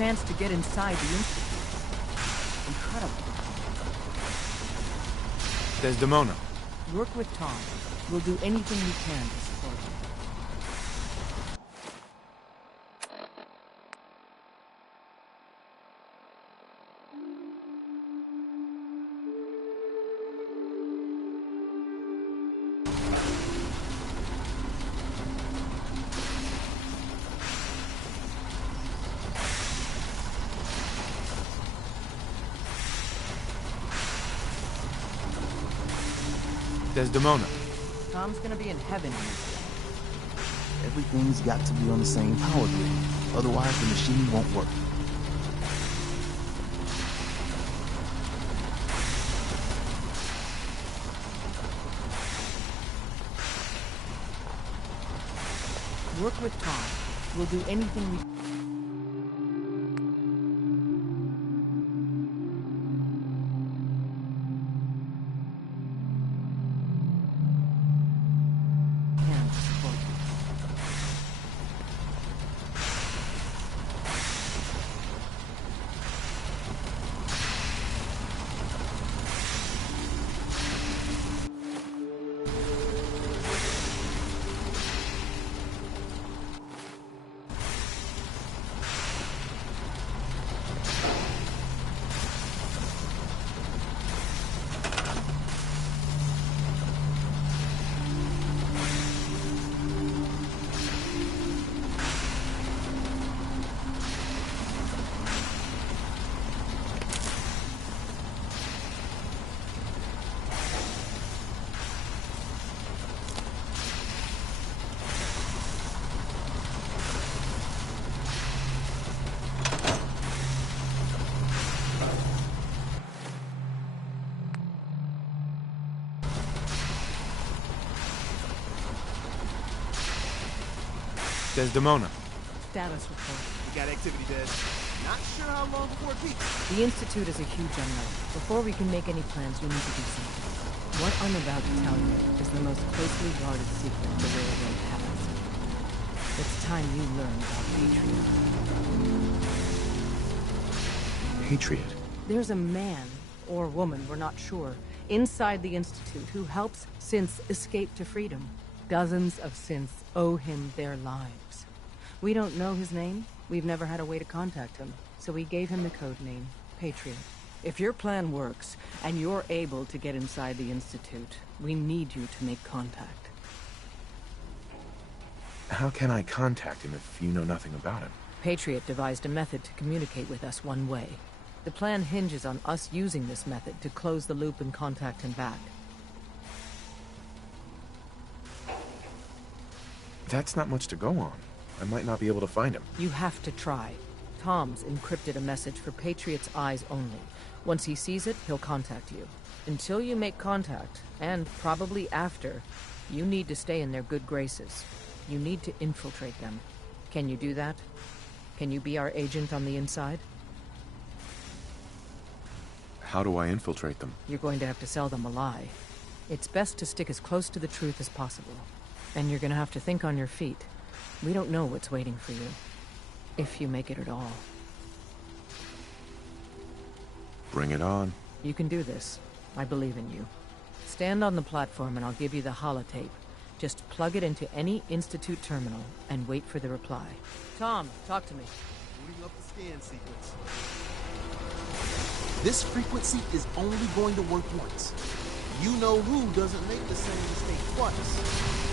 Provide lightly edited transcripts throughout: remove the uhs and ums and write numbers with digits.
chance to get inside the Institute. Incredible. Desdemona. Work with Tom. We'll do anything we can to support you. Desdemona. Tom's gonna be in heaven. Everything's got to be on the same power grid. Otherwise, the machine won't work. Work with Tom. We'll do anything we can to support you. Desdemona. Status report. We got activity, Des. Not sure how long before it peaks. The Institute is a huge unknown. Before we can make any plans, we need to do something. What I'm about to tell you is the most closely guarded secret the railroad has. It's time you learn about Patriot. Patriot. There's a man, or woman, we're not sure, inside the Institute who helps synths escape to freedom. Dozens of synths owe him their lives. We don't know his name. We've never had a way to contact him, so we gave him the code name, Patriot. If your plan works, and you're able to get inside the Institute, we need you to make contact. How can I contact him if you know nothing about him? Patriot devised a method to communicate with us one way. The plan hinges on us using this method to close the loop and contact him back. That's not much to go on. I might not be able to find him. You have to try. Tom's encrypted a message for Patriot's eyes only. Once he sees it, he'll contact you. Until you make contact, and probably after, you need to stay in their good graces. You need to infiltrate them. Can you do that? Can you be our agent on the inside? How do I infiltrate them? You're going to have to sell them a lie. It's best to stick as close to the truth as possible. And you're gonna have to think on your feet. We don't know what's waiting for you. If you make it at all. Bring it on. You can do this. I believe in you. Stand on the platform and I'll give you the holotape. Just plug it into any Institute terminal and wait for the reply. Tom, talk to me. Booting up the scan sequence. This frequency is only going to work once. You know who doesn't make the same mistake twice.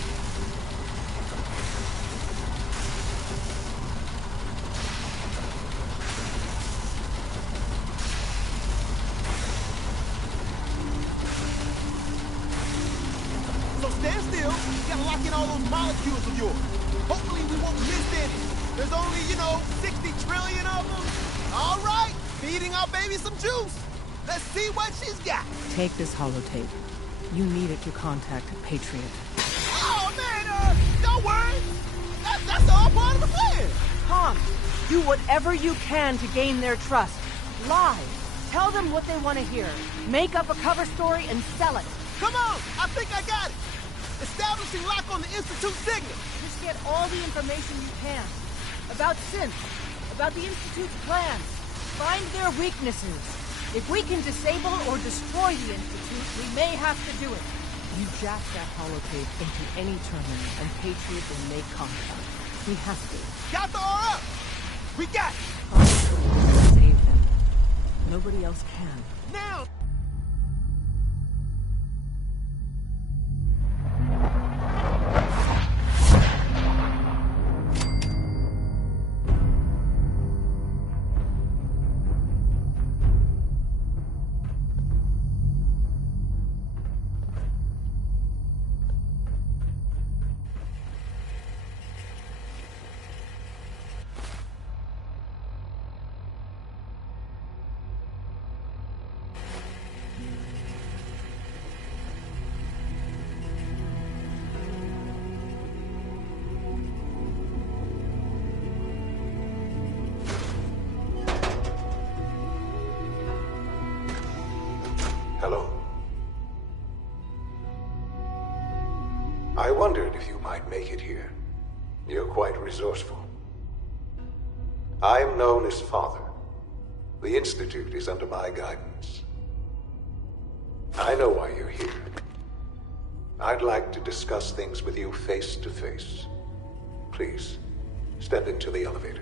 So stand still. You gotta lock in all those molecules of yours. Hopefully we won't miss any. There's only, 60 trillion of them. All right, feeding our baby some juice. Let's see what she's got. Take this holotape. You need it to contact Patriot. Oh, man, don't worry. That's all part of the plan. Tom, do whatever you can to gain their trust. Lie. Tell them what they want to hear. Make up a cover story and sell it. Come on, I think I got it. Establishing lock on the Institute signal. Just get all the information you can. About synths, about the Institute's plans. Find their weaknesses. If we can disable or destroy the Institute, we may have to do it. You jack that holotape into any terminal, and Patriot will make contact. He has to. Got the R up! We got it! Save them. Nobody else can. Now! Hello. I wondered if you might make it here. You're quite resourceful. I am known as Father. The Institute is under my guidance. I know why you're here. I'd like to discuss things with you face to face. Please, step into the elevator.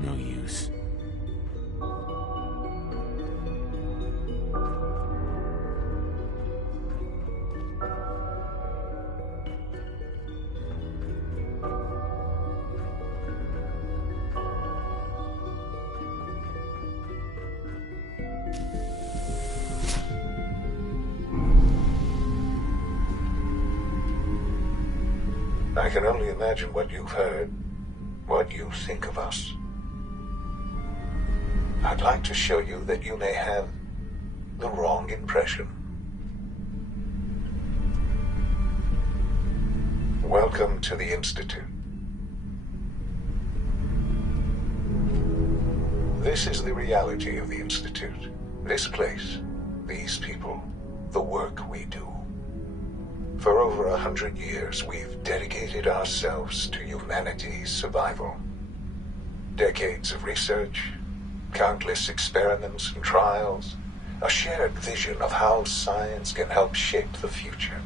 No use. I can only imagine what you've heard, what you think of us. I'd like to show you that you may have the wrong impression. Welcome to the Institute. This is the reality of the Institute. This place, these people, the work we do. For over 100 years, we've dedicated ourselves to humanity's survival. Decades of research, countless experiments and trials, a shared vision of how science can help shape the future.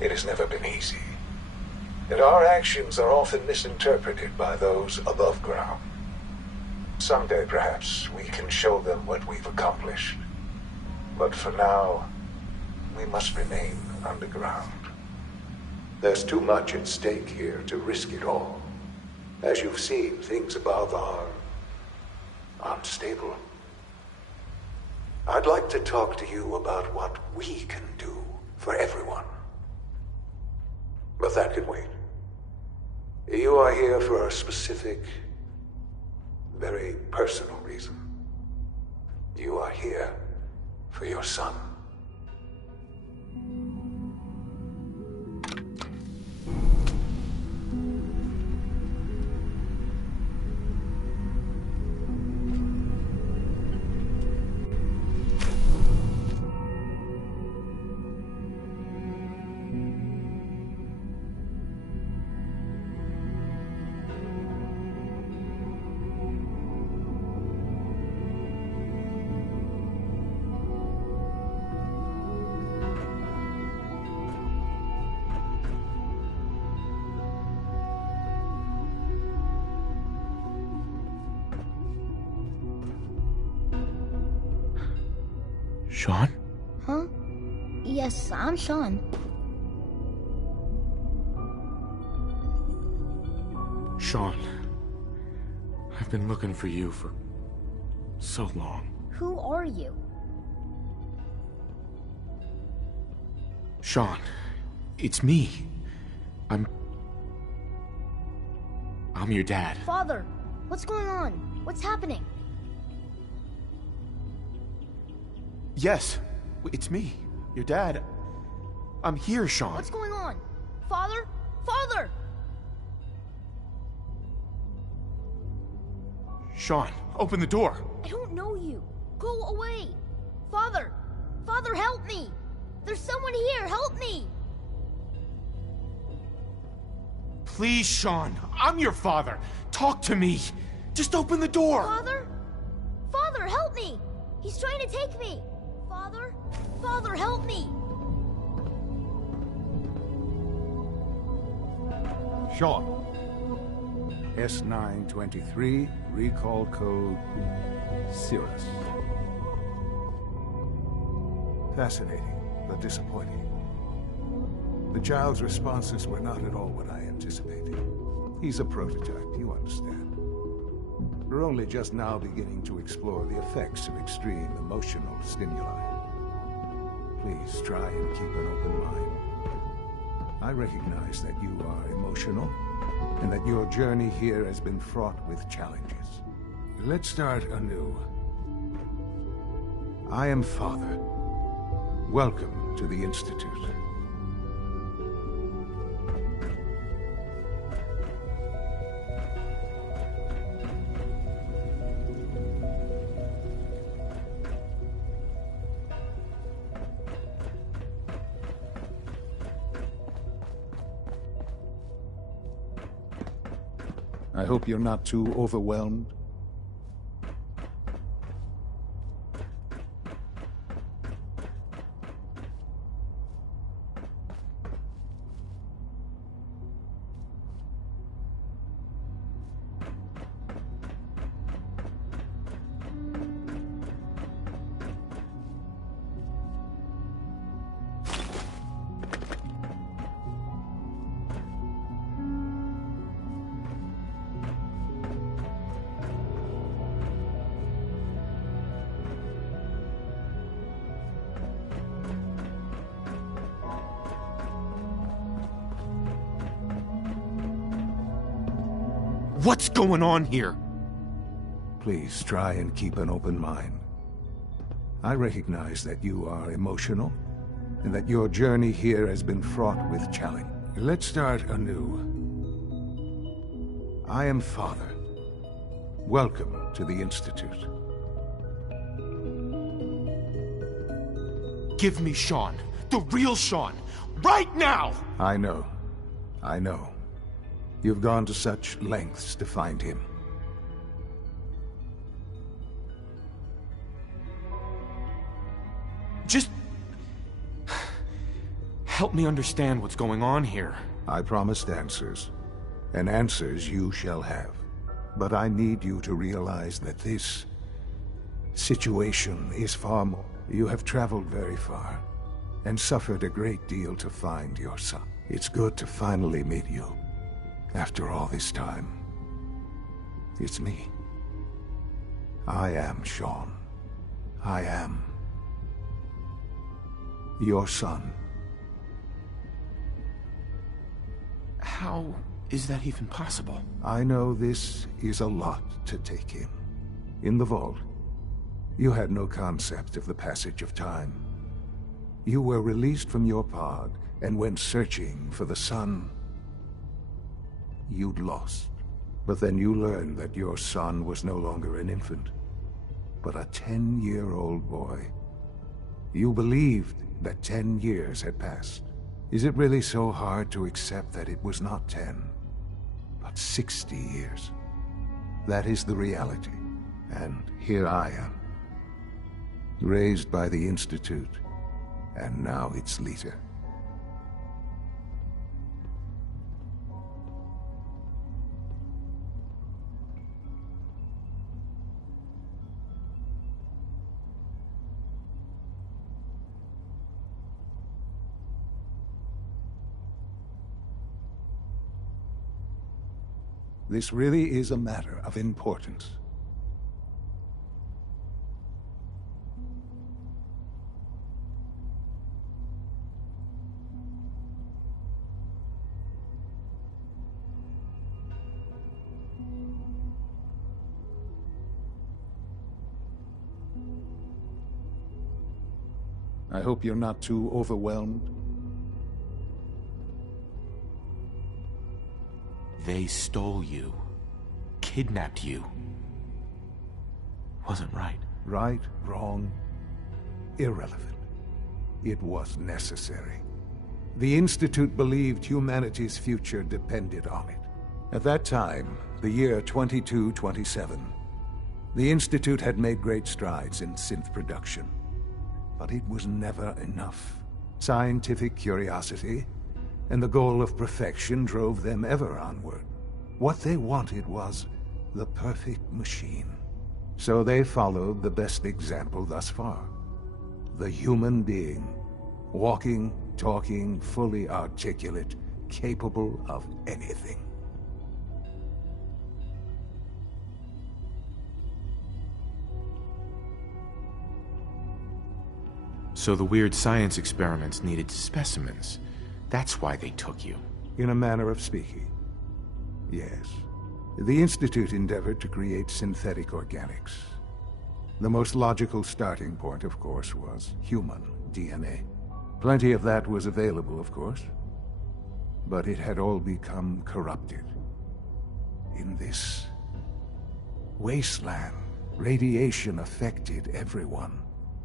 It has never been easy, and our actions are often misinterpreted by those above ground. Someday, perhaps, we can show them what we've accomplished. But for now, we must remain underground. There's too much at stake here to risk it all. As you've seen, things above are unstable. I'd like to talk to you about what we can do for everyone. But that can wait. You are here for a specific, very personal reason. You are here for your son. Sean? Huh? Yes, I'm Sean. Sean. I've been looking for you for so long. Who are you? Sean, it's me. I'm your dad. Father, what's going on? What's happening? Yes, it's me, your dad. I'm here, Sean. What's going on? Father? Father! Sean, open the door. I don't know you. Go away. Father! Father, help me! There's someone here, help me! Please, Sean, I'm your father. Talk to me. Just open the door. Father? Father, help me! He's trying to take me! Father? Father, help me! Sean. S923, recall code Cirrus. Fascinating, but disappointing. The child's responses were not at all what I anticipated. He's a prototype, you understand. We're only just now beginning to explore the effects of extreme emotional stimuli. Please try and keep an open mind. I recognize that you are emotional, and that your journey here has been fraught with challenges. Let's start anew. I am Father. Welcome to the Institute. I hope you're not too overwhelmed. What's going on here? Please try and keep an open mind. I recognize that you are emotional, and that your journey here has been fraught with challenge. Let's start anew. I am Father. Welcome to the Institute. Give me Sean. The real Sean. Right now! I know. I know. You've gone to such lengths to find him. Just... help me understand what's going on here. I promised answers, and answers you shall have. But I need you to realize that this situation is far more. You have traveled very far, and suffered a great deal to find your son. It's good to finally meet you. After all this time, it's me. I am Sean. I am your son. How is that even possible? I know this is a lot to take in. In the vault, you had no concept of the passage of time. You were released from your pod and went searching for the son you'd lost. But then you learned that your son was no longer an infant, but a 10-year-old boy. You believed that 10 years had passed. Is it really so hard to accept that it was not 10, but 60 years? That is the reality. And here I am, raised by the Institute, and now its leader. This really is a matter of importance. I hope you're not too overwhelmed. They stole you. Kidnapped you. Wasn't right. Right, wrong, irrelevant. It was necessary. The Institute believed humanity's future depended on it. At that time, the year 2227, the Institute had made great strides in synth production. But it was never enough. Scientific curiosity and the goal of perfection drove them ever onward. What they wanted was the perfect machine. So they followed the best example thus far. The human being. Walking, talking, fully articulate, capable of anything. So the weird science experiments needed specimens. That's why they took you. In a manner of speaking, yes. The Institute endeavored to create synthetic organics. The most logical starting point, of course, was human DNA. Plenty of that was available, of course. But it had all become corrupted. In this wasteland, radiation affected everyone.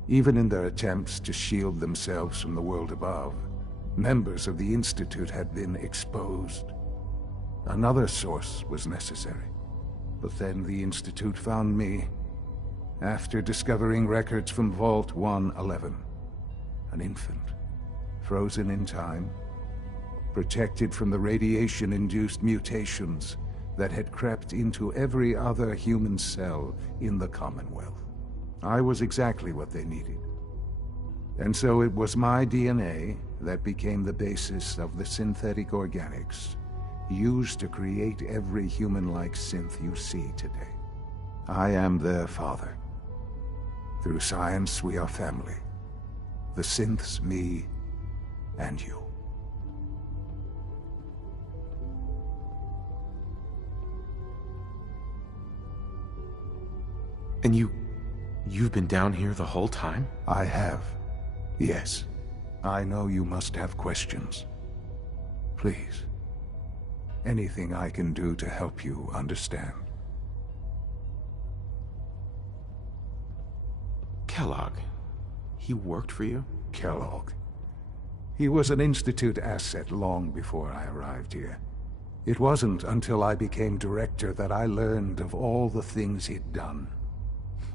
Even in their attempts to shield themselves from the world above, members of the Institute had been exposed. Another source was necessary. But then the Institute found me, after discovering records from Vault 111. An infant, frozen in time, protected from the radiation-induced mutations that had crept into every other human cell in the Commonwealth. I was exactly what they needed. And so it was my DNA that became the basis of the synthetic organics used to create every human-like synth you see today. I am their father. Through science, we are family. The synths, me, and you. And you've been down here the whole time? I have. Yes. I know you must have questions. Please. Anything I can do to help you understand. Kellogg. He worked for you? Kellogg. He was an Institute asset long before I arrived here. It wasn't until I became director that I learned of all the things he'd done.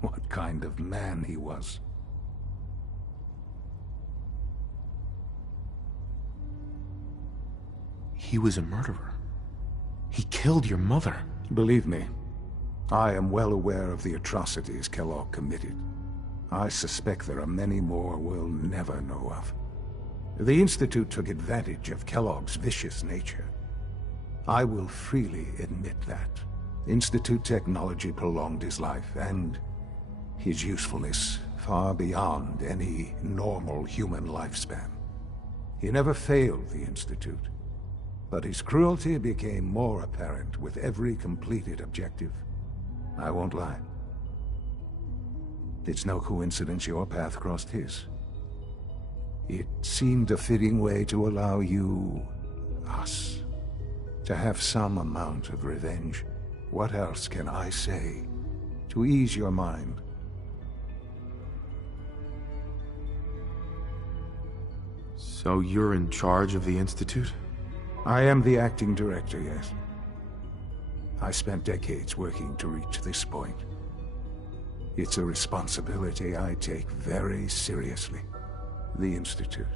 What kind of man he was. He was a murderer. He killed your mother. Believe me, I am well aware of the atrocities Kellogg committed. I suspect there are many more we'll never know of. The Institute took advantage of Kellogg's vicious nature. I will freely admit that. Institute technology prolonged his life, and his usefulness far beyond any normal human lifespan. He never failed the Institute, but his cruelty became more apparent with every completed objective. I won't lie. It's no coincidence your path crossed his. It seemed a fitting way to allow you, us, to have some amount of revenge. What else can I say to ease your mind? So you're in charge of the Institute? I am the acting director, yes. I spent decades working to reach this point. It's a responsibility I take very seriously. The Institute.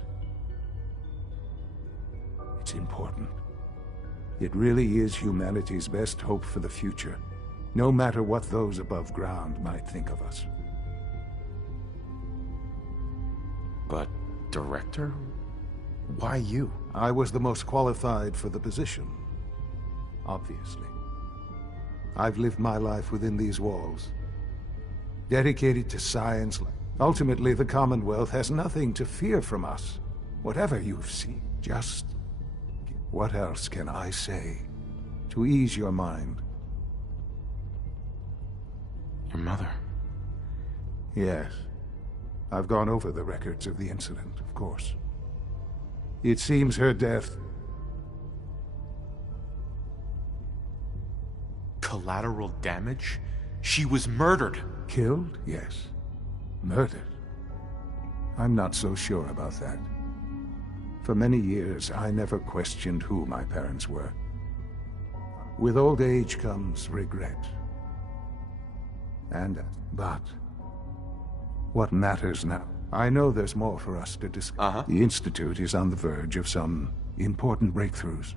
It's important. It really is humanity's best hope for the future, no matter what those above ground might think of us. But, director? Why you? I was the most qualified for the position, obviously. I've lived my life within these walls, dedicated to science. Ultimately, the Commonwealth has nothing to fear from us, whatever you've seen. Just what else can I say to ease your mind? Your mother. Yes. I've gone over the records of the incident, of course. It seems her death... Collateral damage? She was murdered. Killed? Yes. Murdered? I'm not so sure about that. For many years, I never questioned who my parents were. With old age comes regret. But what matters now? I know there's more for us to discuss. The Institute is on the verge of some important breakthroughs.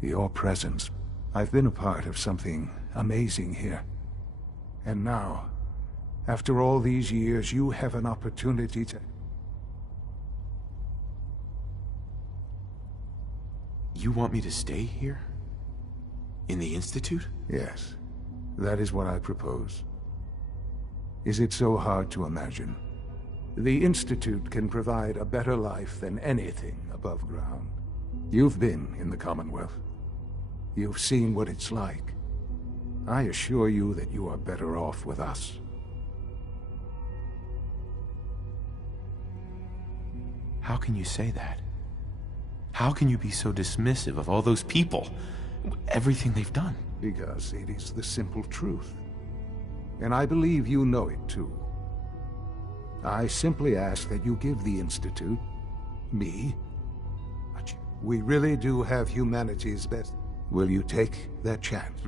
Your presence. I've been a part of something amazing here. And now, after all these years, you have an opportunity to... You want me to stay here? In the Institute? Yes. That is what I propose. Is it so hard to imagine? The Institute can provide a better life than anything above ground. You've been in the Commonwealth. You've seen what it's like. I assure you that you are better off with us. How can you say that? How can you be so dismissive of all those people? Everything they've done? Because it is the simple truth. And I believe you know it too. I simply ask that you give the Institute, me, we really do have humanity's best. Will you take that chance?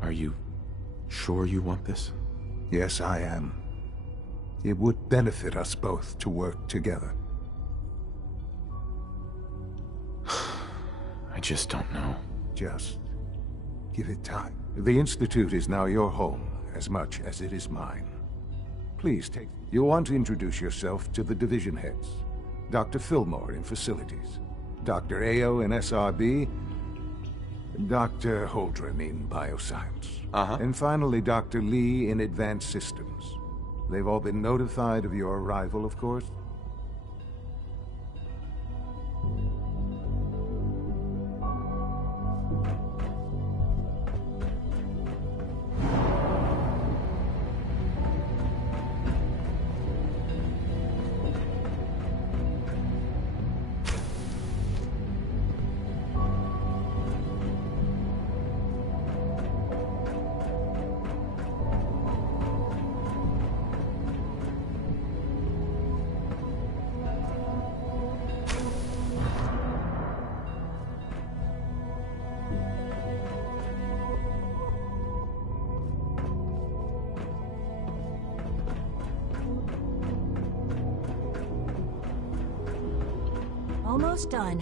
Are you sure you want this? Yes, I am. It would benefit us both to work together. I just don't know. Just give it time. The Institute is now your home, as much as it is mine. Please take... You'll want to introduce yourself to the division heads. Dr. Fillmore in Facilities, Dr. Ao in SRB, Dr. Holdren in Bioscience. And finally, Dr. Lee in Advanced Systems. They've all been notified of your arrival, of course? Almost done.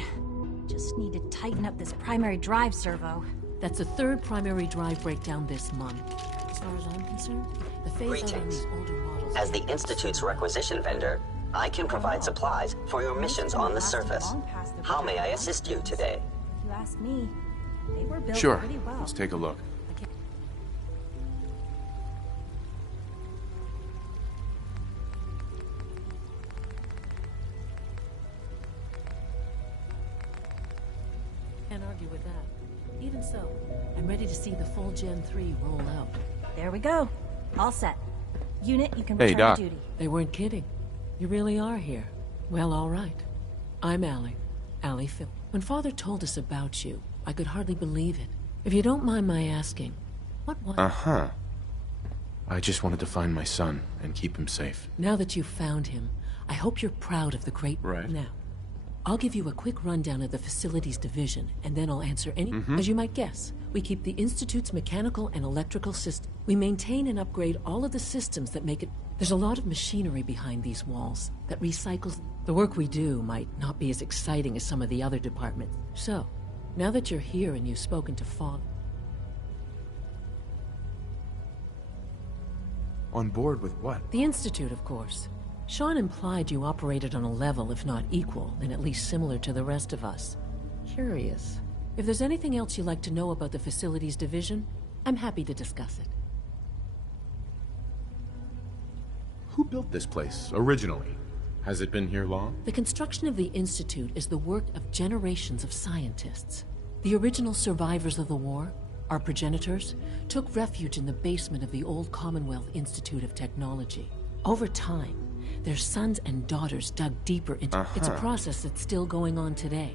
Just need to tighten up this primary drive servo. That's the third primary drive breakdown this month. As far as I'm concerned, the phase out on these older models... As the Institute's requisition vendor, I can provide supplies for your missions on the surface. How may I assist you today? If you ask me, they were built Sure. pretty well. Let's take a look. Can't argue with that. Even so, I'm ready to see the full Gen 3 roll out. There we go. All set. Unit, you can Hey, return Doc. to duty. They weren't kidding. You really are here. Well, all right. I'm Allie Phil. When Father told us about you, I could hardly believe it. If you don't mind my asking, what was... Uh-huh. I just wanted to find my son and keep him safe. Now that you've found him, I hope you're proud of the great... Right. Now, I'll give you a quick rundown of the facilities division, and then I'll answer any... As you might guess, we keep the Institute's mechanical and electrical system. We maintain and upgrade all of the systems that make it... There's a lot of machinery behind these walls that recycles... The work we do might not be as exciting as some of the other departments. So, now that you're here and you've spoken to Father... On board with what? The Institute, of course. Sean implied you operated on a level, if not equal, then at least similar to the rest of us. Curious. If there's anything else you'd like to know about the Facilities Division, I'm happy to discuss it. Who built this place, originally? Has it been here long? The construction of the Institute is the work of generations of scientists. The original survivors of the war, our progenitors, took refuge in the basement of the old Commonwealth Institute of Technology. Over time, their sons and daughters dug deeper into... It's a process that's still going on today.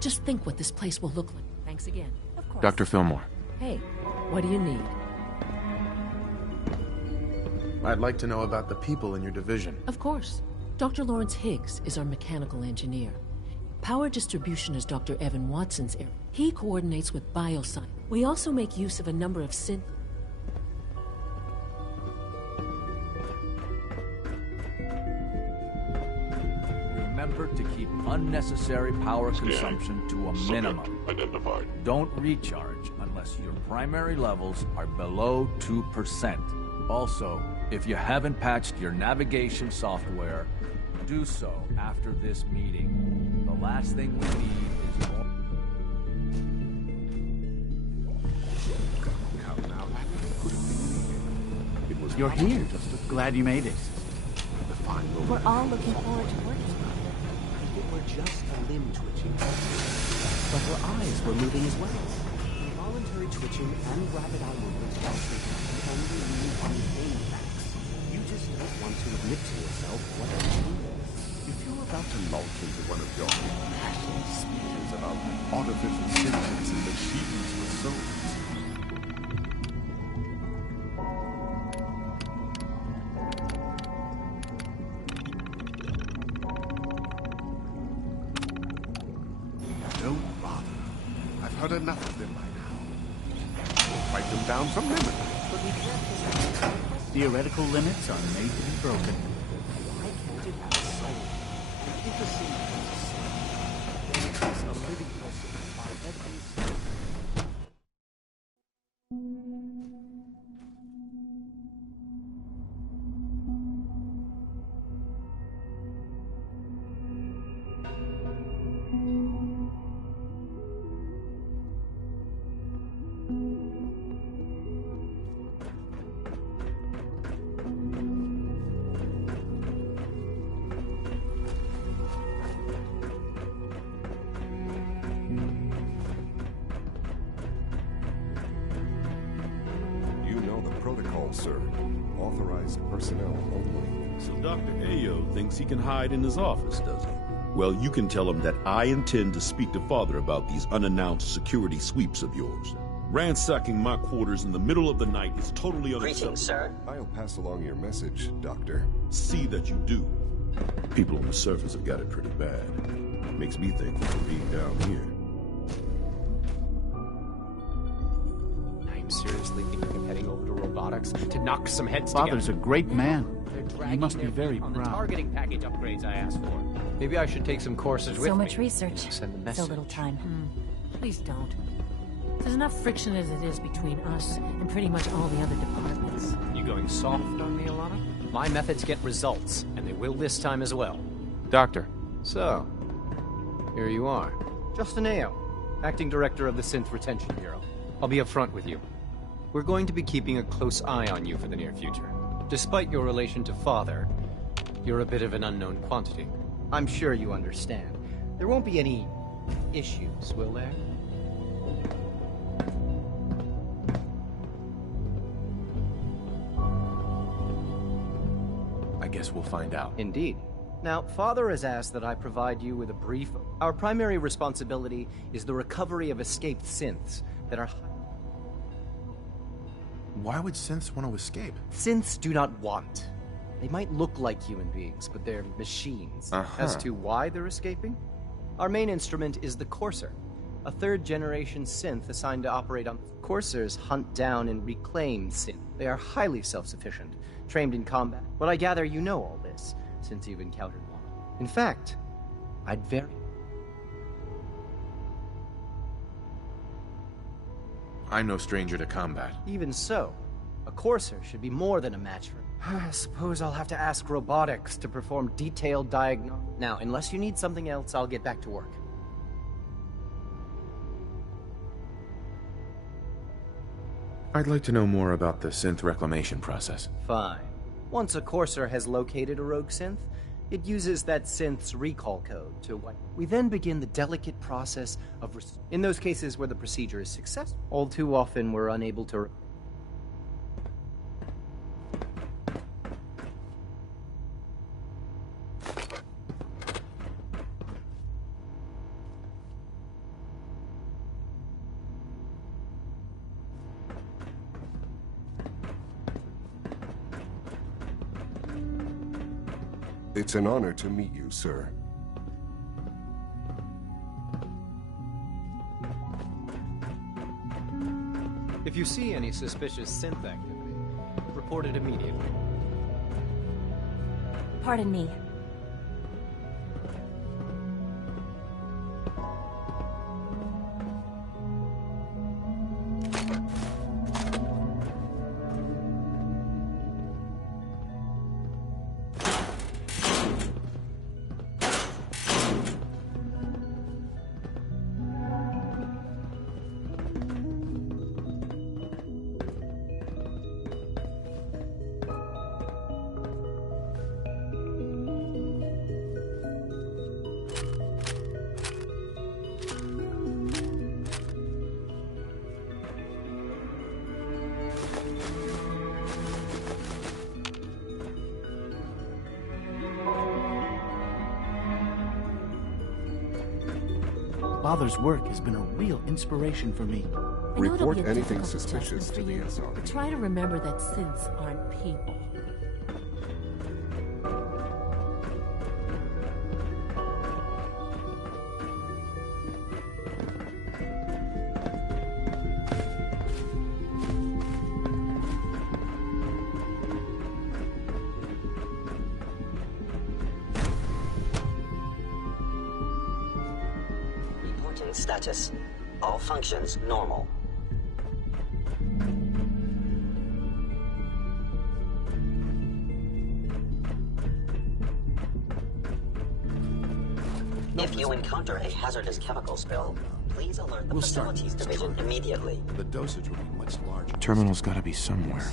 Just think what this place will look like. Thanks again. Of course. Dr. Fillmore. Hey, what do you need? I'd like to know about the people in your division. Of course. Dr. Lawrence Higgs is our mechanical engineer. Power distribution is Dr. Evan Watson's area. He coordinates with bioscience. We also make use of a number of Remember to keep unnecessary power consumption to a minimum. Identified. Don't recharge unless your primary levels are below 2%. Also, if you haven't patched your navigation software, do so after this meeting. The last thing we need is more... You're here. Glad you made it. We're all looking forward to working together. If it were just a limb twitching, but her eyes were moving as well. Involuntary twitching and rapid eye movements can only mean unpaid facts. You just don't want to admit to yourself what a pain is. If you're about to launch into one of your impassioned speeches about artificial sentience and machines with souls, don't bother. I've heard enough of them by now. We'll fight them down from memory. But we can't Theoretical limits are made to be broken. Why can't it have a sight? And if a scene has a sight, then it is a living person by every sight. Sir. Authorized personnel only. So Dr. Ayo thinks he can hide in his office, does he? Well, you can tell him that I intend to speak to Father about these unannounced security sweeps of yours. Ransacking my quarters in the middle of the night is totally unacceptable. Greetings, sir. I'll pass along your message, Doctor. See that you do. People on the surface have got it pretty bad. Makes me thankful for being down here. I'm seriously thinking of heading over to robotics to knock some heads Father's together. a great man. You must be very on the proud. targeting package upgrades I asked for. Maybe I should take some courses with So me. much research. Send a So message. little time. Please don't. There's enough friction as it is between us and pretty much all the other departments. You going soft on me, Alana? My methods get results, and they will this time as well. Doctor. So, here you are. Justin Ayo, Acting Director of the Synth Retention Bureau. I'll be upfront with you. We're going to be keeping a close eye on you for the near future. Despite your relation to Father, you're a bit of an unknown quantity. I'm sure you understand. There won't be any issues, will there? I guess we'll find out. Indeed. Now, Father has asked that I provide you with a brief. Our primary responsibility is the recovery of escaped synths that are... Why would synths want to escape? Synths do not want. They might look like human beings, but they're machines. As to why they're escaping? Our main instrument is the Courser, a third-generation synth assigned to operate on... Coursers hunt down and reclaim synth. They are highly self-sufficient, trained in combat. But I gather you know all this, since you've encountered one. In fact, I'd very... I'm no stranger to combat. Even so, a Courser should be more than a match for... I suppose I'll have to ask robotics to perform detailed diagnostics. Now, unless you need something else, I'll get back to work. I'd like to know more about the synth reclamation process. Fine. Once a Courser has located a rogue synth, it uses that synth's recall code to wipe. We then begin the delicate process of... In those cases where the procedure is successful, all too often we're unable to... It's an honor to meet you, sir. If you see any suspicious synth activity, report it immediately. Pardon me. Father's work has been a real inspiration for me. Report anything suspicious to the SR. But try to remember that synths aren't people. Status. All functions normal. If you encounter a hazardous chemical spill, please alert the Facilities Division immediately. The dosage will be much larger. Terminal's gotta be somewhere.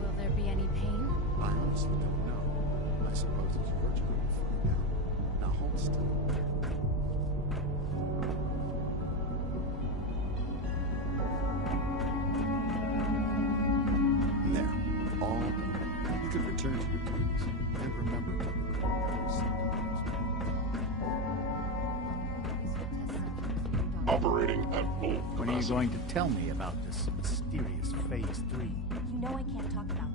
Will there be any pain? I honestly don't know. I suppose it's your turn to find out. Now hold still. There. All done. You can return to your duties. And remember to record your symptoms. Operating at full When are you going to tell me about this mysterious Phase 3? You know I can't talk about that.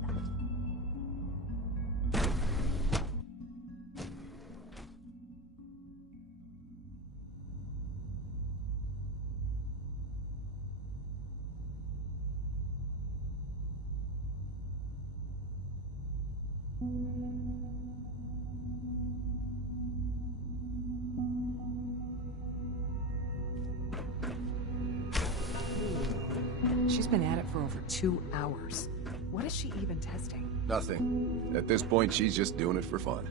She's been at it for over 2 hours. What is she even testing? Nothing. At this point, she's just doing it for fun.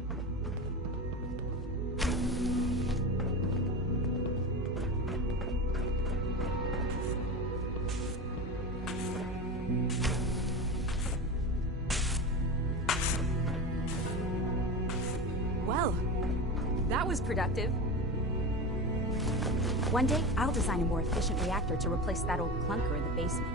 Well, that was productive. One day, I'll design a more efficient reactor to replace that old clunker in the basement.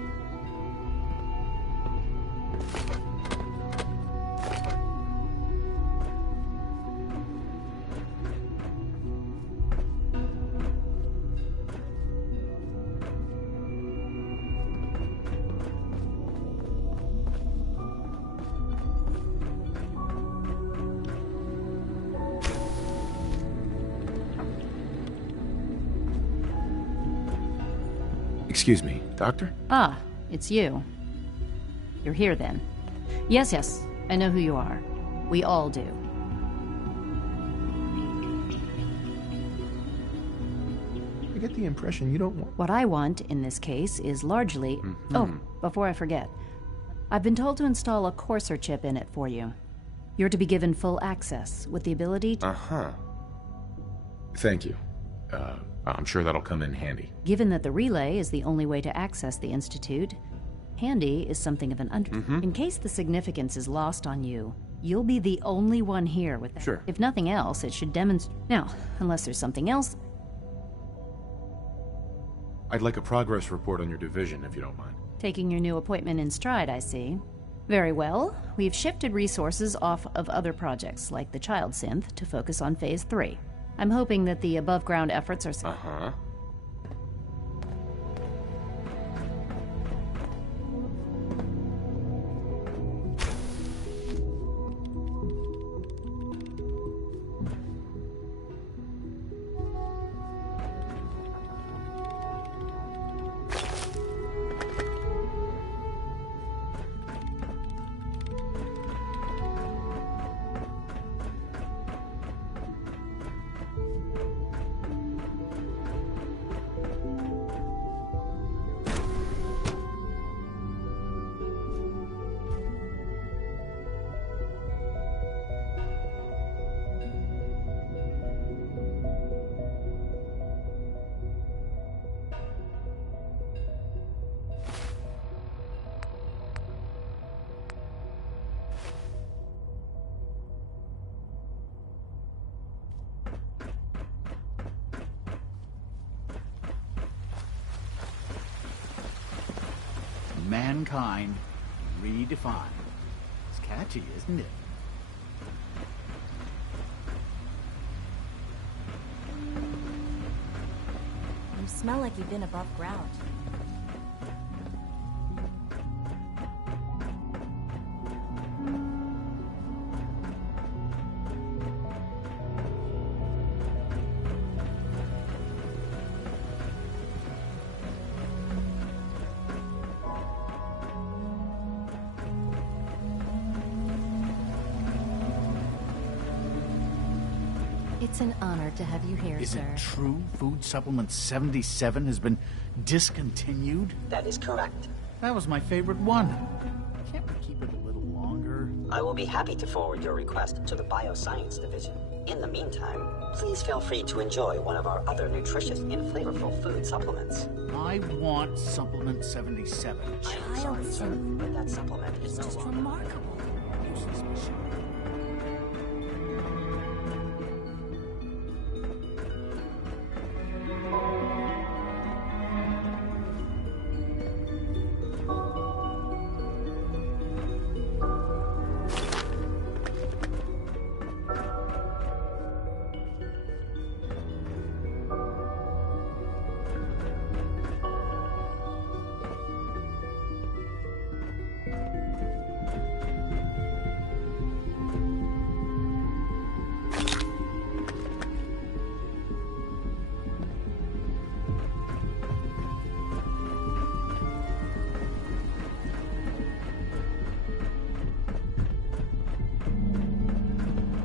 Excuse me, Doctor? Ah, it's you. You're here then. Yes, I know who you are. We all do. I get the impression you don't want... What I want, in this case, is largely... Mm-hmm. Oh, before I forget. I've been told to install a Courser chip in it for you. You're to be given full access, with the ability to... Uh-huh. Thank you. I'm sure that'll come in handy. Given that the relay is the only way to access the Institute, handy is something of an In case the significance is lost on you, you'll be the only one here with that. Sure. If nothing else, it should demonstrate... Now, unless there's something else... I'd like a progress report on your division, if you don't mind. Taking your new appointment in stride, I see. Very well. We've shifted resources off of other projects, like the Child Synth, to focus on Phase 3. I'm hoping that the above-ground efforts are... Uh-huh. Mankind redefined. It's catchy, isn't it? You smell like you've been above ground. It's an honor to have you here, Is sir. it true Food Supplement 77 has been discontinued? That is correct. That was my favorite one. Can't we keep it a little longer? I will be happy to forward your request to the Bioscience Division. In the meantime, please feel free to enjoy one of our other nutritious and flavorful food supplements. I want Supplement 77. I'm sorry, sir, but that supplement is no longer remarkable. Useless machine.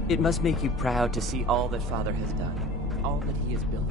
It must make you proud to see all that Father has done, all that he has built.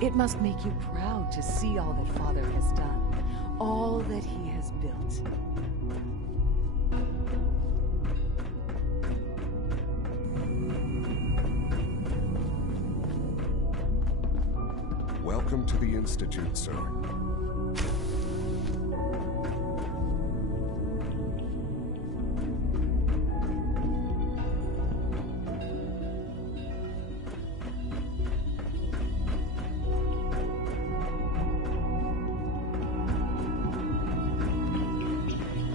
It must make you proud to see all that Father has done, all that he has built. Welcome to the Institute, sir.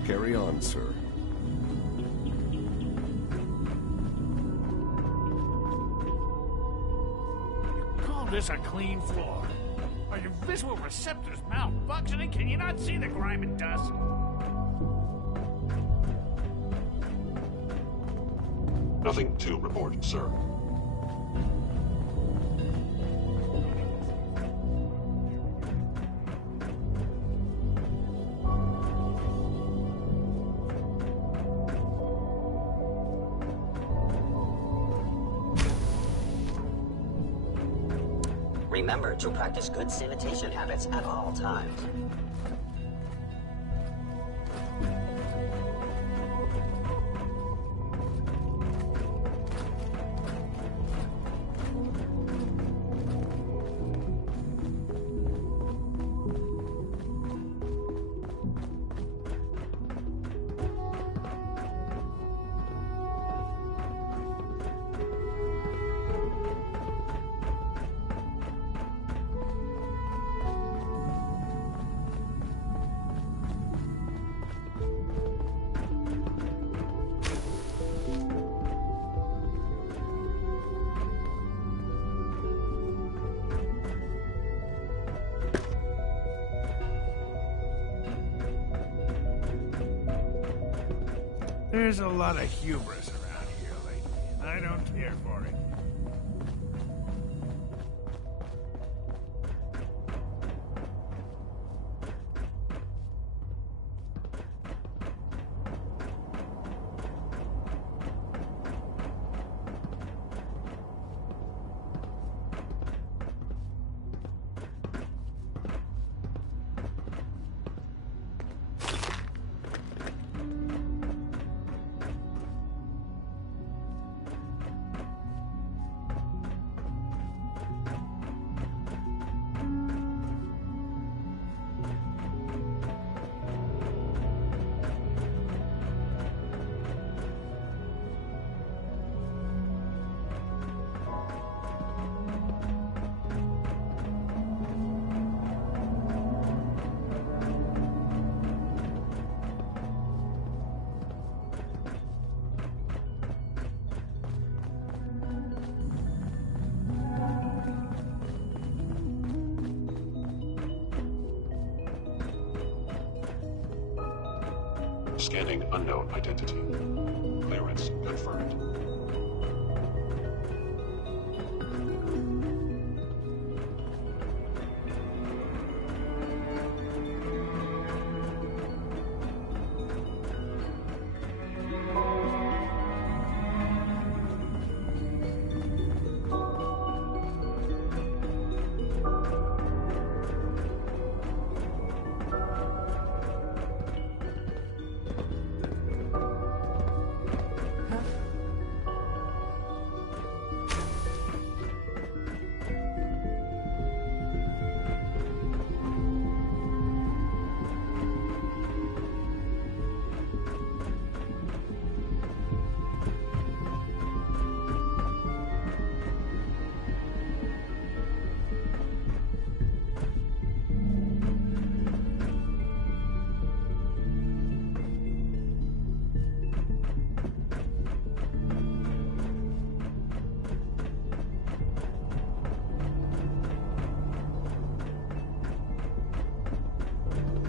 Carry on, sir. Call this a clean floor? Are your visual receptors malfunctioning? Can you not see the grime and dust? Nothing to report, sir. Remember to practice good sanitation habits at all times. There's a lot of hubris around here lately, and I don't care for it. Scanning unknown identity. Clearance confirmed.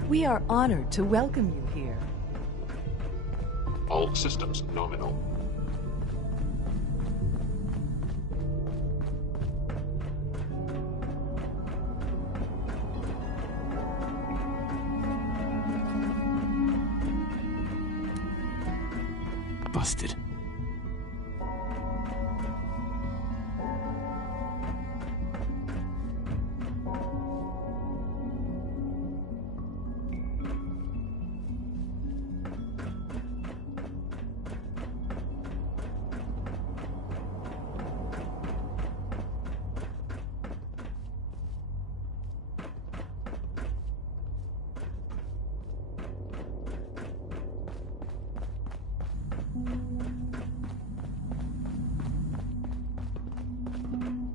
We are honored to welcome you here. All systems nominal. Busted.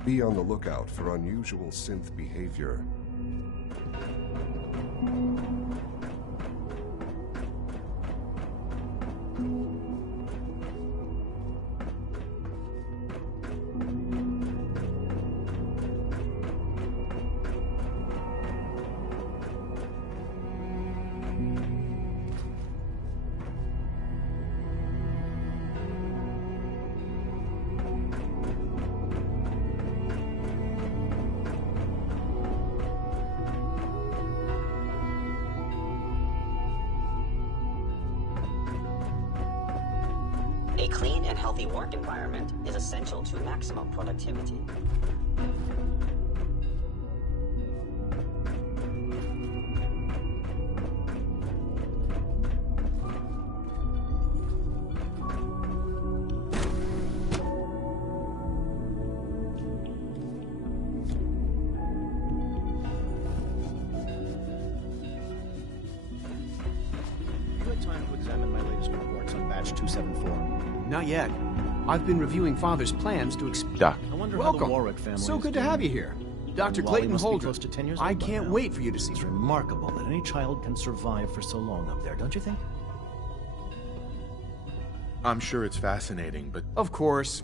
Be on the lookout for unusual synth behavior. A clean and healthy work environment is essential to maximum productivity. You had time to examine my latest reports on batch 274. Not yet. I've been reviewing Father's plans to Doc. I wonder how Welcome. the Warwick family So is good to doing. have you here. Dr. Wally Clayton must be Holder. close to 10 years I old by can't now. wait for you to see. It's remarkable that any child can survive for so long up there, don't you think? I'm sure it's fascinating, but Of course.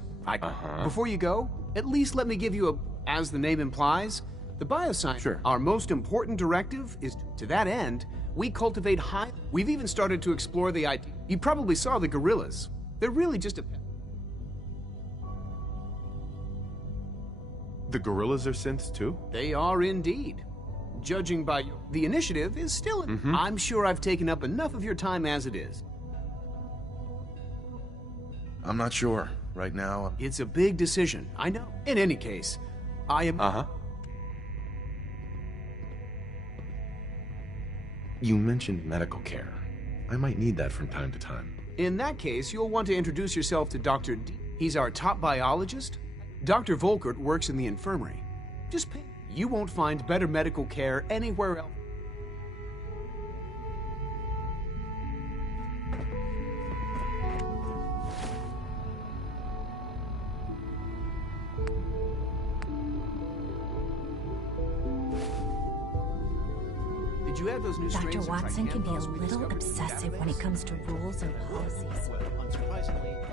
Before you go, at least let me give you as the name implies, the bioscience. Sure. Our most important directive is to that end, we cultivate high. We've even started to explore the idea. You probably saw the gorillas. They're really just a. the gorillas are synths too? They are indeed. Judging by the initiative is still. I'm sure I've taken up enough of your time as it is. I'm not sure. Right now, It's a big decision, I know. In any case, I am. You mentioned medical care. I might need that from time to time. In that case, you'll want to introduce yourself to Dr. D. He's our top biologist. Dr. Volkert works in the infirmary. Just pay. You won't find better medical care anywhere else. Did you add those new Dr. strains of Watson can be a trichomonas we little discovered in the obsessive when it database? comes to rules and policies. Well, unsurprisingly,